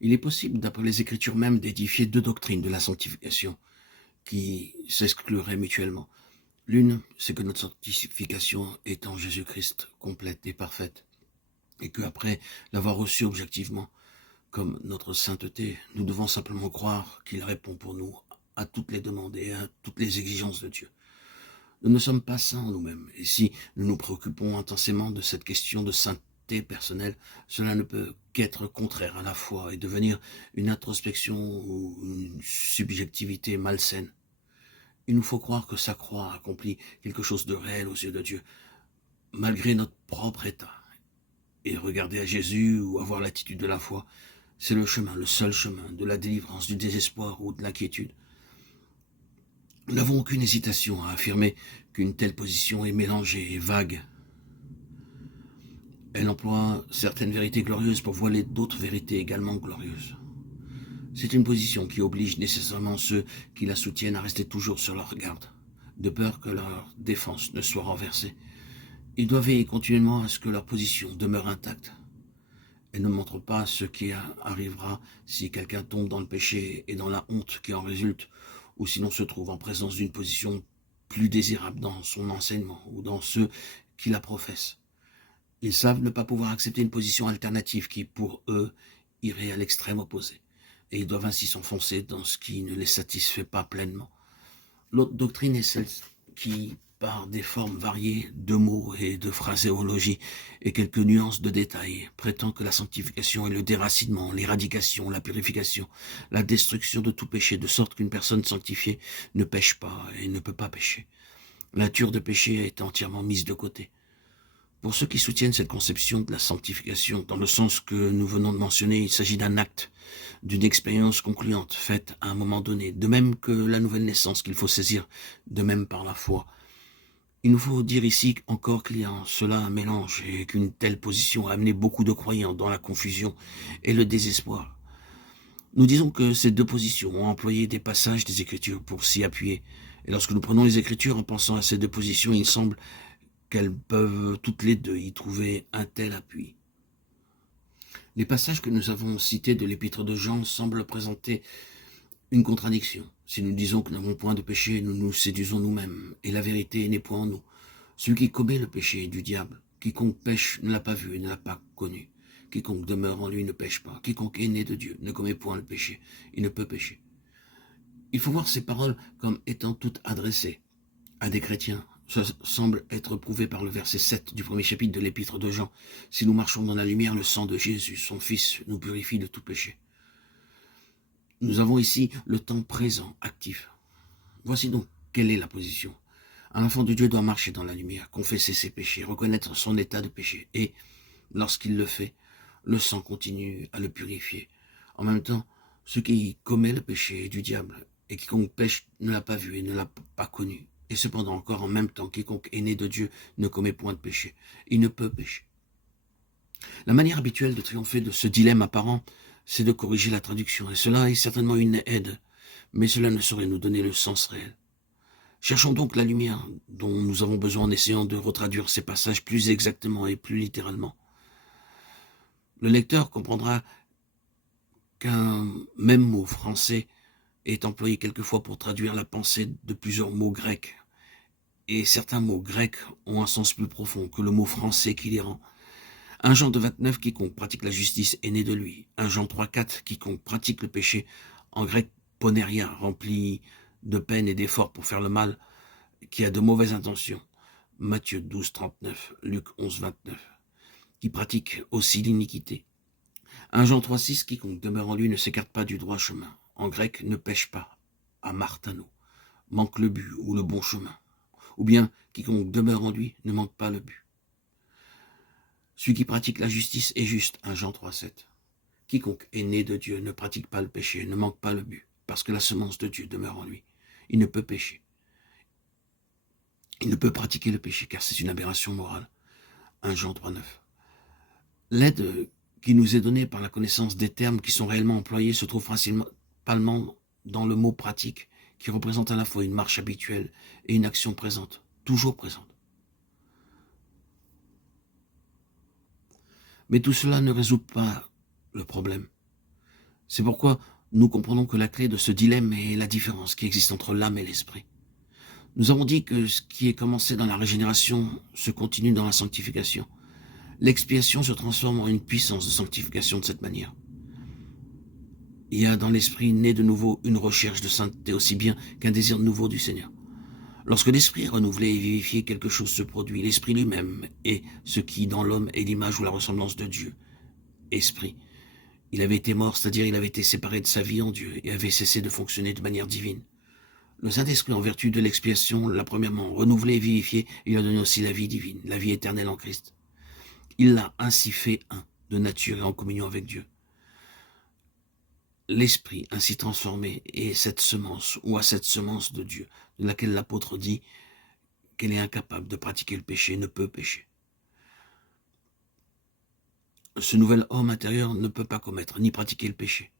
Il est possible, d'après les Écritures même, d'édifier deux doctrines de la sanctification qui s'excluraient mutuellement. L'une, c'est que notre sanctification est en Jésus-Christ complète et parfaite, et qu'après l'avoir reçu objectivement comme notre sainteté, nous devons simplement croire qu'il répond pour nous à toutes les demandes et à toutes les exigences de Dieu. Nous ne sommes pas saints nous-mêmes, et si nous nous préoccupons intensément de cette question de sainteté personnelle, cela ne peut qu'être contraire à la foi et devenir une introspection ou une subjectivité malsaine. Il nous faut croire que sa croix accomplit quelque chose de réel aux yeux de Dieu, malgré notre propre état. Et regarder à Jésus ou avoir l'attitude de la foi, c'est le chemin, le seul chemin de la délivrance, du désespoir ou de l'inquiétude. Nous n'avons aucune hésitation à affirmer qu'une telle position est mélangée et vague. Elle emploie certaines vérités glorieuses pour voiler d'autres vérités également glorieuses. C'est une position qui oblige nécessairement ceux qui la soutiennent à rester toujours sur leur garde, de peur que leur défense ne soit renversée. Ils doivent veiller continuellement à ce que leur position demeure intacte. Elle ne montre pas ce qui arrivera si quelqu'un tombe dans le péché et dans la honte qui en résulte, ou sinon se trouve en présence d'une position plus désirable dans son enseignement ou dans ceux qui la professent. Ils savent ne pas pouvoir accepter une position alternative qui, pour eux, irait à l'extrême opposé, et ils doivent ainsi s'enfoncer dans ce qui ne les satisfait pas pleinement. L'autre doctrine est celle qui, par des formes variées de mots et de phraséologie et quelques nuances de détails, prétend que la sanctification est le déracinement, l'éradication, la purification, la destruction de tout péché, de sorte qu'une personne sanctifiée ne pêche pas et ne peut pas pécher. La nature de péché est entièrement mise de côté. Pour ceux qui soutiennent cette conception de la sanctification, dans le sens que nous venons de mentionner, il s'agit d'un acte, d'une expérience concluante, faite à un moment donné, de même que la nouvelle naissance qu'il faut saisir, de même par la foi. Il nous faut dire ici encore qu'il y a en cela un mélange et qu'une telle position a amené beaucoup de croyants dans la confusion et le désespoir. Nous disons que ces deux positions ont employé des passages des Écritures pour s'y appuyer. Et lorsque nous prenons les Écritures en pensant à ces deux positions, il semble qu'elles peuvent toutes les deux y trouver un tel appui. Les passages que nous avons cités de l'épître de Jean semblent présenter une contradiction. Si nous disons que nous n'avons point de péché, nous nous séduisons nous-mêmes, et la vérité n'est point en nous. Celui qui commet le péché est du diable. Quiconque pêche ne l'a pas vu et ne l'a pas connu. Quiconque demeure en lui ne pêche pas. Quiconque est né de Dieu ne commet point le péché. Il ne peut pécher. Il faut voir ces paroles comme étant toutes adressées à des chrétiens. Ça semble être prouvé par le verset 7 du premier chapitre de l'épître de Jean. Si nous marchons dans la lumière, le sang de Jésus, son Fils, nous purifie de tout péché. Nous avons ici le temps présent, actif. Voici donc quelle est la position. Un enfant de Dieu doit marcher dans la lumière, confesser ses péchés, reconnaître son état de péché. Et, lorsqu'il le fait, le sang continue à le purifier. En même temps, ce qui commet le péché est du diable, et quiconque pêche ne l'a pas vu et ne l'a pas connu. Et cependant encore, en même temps, quiconque est né de Dieu ne commet point de péché. Il ne peut pécher. La manière habituelle de triompher de ce dilemme apparent, c'est de corriger la traduction, et cela est certainement une aide, mais cela ne saurait nous donner le sens réel. Cherchons donc la lumière dont nous avons besoin en essayant de retraduire ces passages plus exactement et plus littéralement. Le lecteur comprendra qu'un même mot français est employé quelquefois pour traduire la pensée de plusieurs mots grecs, et certains mots grecs ont un sens plus profond que le mot français qui les rend. 1 Jean 2,29, quiconque pratique la justice est né de lui. 1 Jean 3,4, quiconque pratique le péché, en grec poneria, rempli de peine et d'efforts pour faire le mal, qui a de mauvaises intentions. Matthieu 12,39, Luc 11,29, qui pratique aussi l'iniquité. 1 Jean 3,6, quiconque demeure en lui ne s'écarte pas du droit chemin. En grec, ne pêche pas, amartano, manque le but ou le bon chemin. Ou bien, quiconque demeure en lui ne manque pas le but. Celui qui pratique la justice est juste, 1 Jean 3,7. Quiconque est né de Dieu ne pratique pas le péché, ne manque pas le but, parce que la semence de Dieu demeure en lui. Il ne peut pécher. Il ne peut pratiquer le péché, car c'est une aberration morale. 1 Jean 3,9. L'aide qui nous est donnée par la connaissance des termes qui sont réellement employés se trouve principalement dans le mot pratique, qui représente à la fois une marche habituelle et une action présente, toujours présente. Mais tout cela ne résout pas le problème. C'est pourquoi nous comprenons que la clé de ce dilemme est la différence qui existe entre l'âme et l'esprit. Nous avons dit que ce qui est commencé dans la régénération se continue dans la sanctification. L'expiation se transforme en une puissance de sanctification de cette manière. Il y a dans l'esprit né de nouveau une recherche de sainteté aussi bien qu'un désir nouveau du Seigneur. Lorsque l'esprit est renouvelé et vivifié, quelque chose se produit. L'esprit lui-même est ce qui dans l'homme est l'image ou la ressemblance de Dieu. Esprit. Il avait été mort, c'est-à-dire il avait été séparé de sa vie en Dieu et avait cessé de fonctionner de manière divine. Le Saint-Esprit, en vertu de l'expiation, l'a premièrement renouvelé et vivifié, il a donné aussi la vie divine, la vie éternelle en Christ. Il l'a ainsi fait un, de nature et en communion avec Dieu. L'Esprit ainsi transformé est cette semence, ou à cette semence de Dieu, de laquelle l'apôtre dit qu'elle est incapable de pratiquer le péché, ne peut pécher. Ce nouvel homme intérieur ne peut pas commettre ni pratiquer le péché.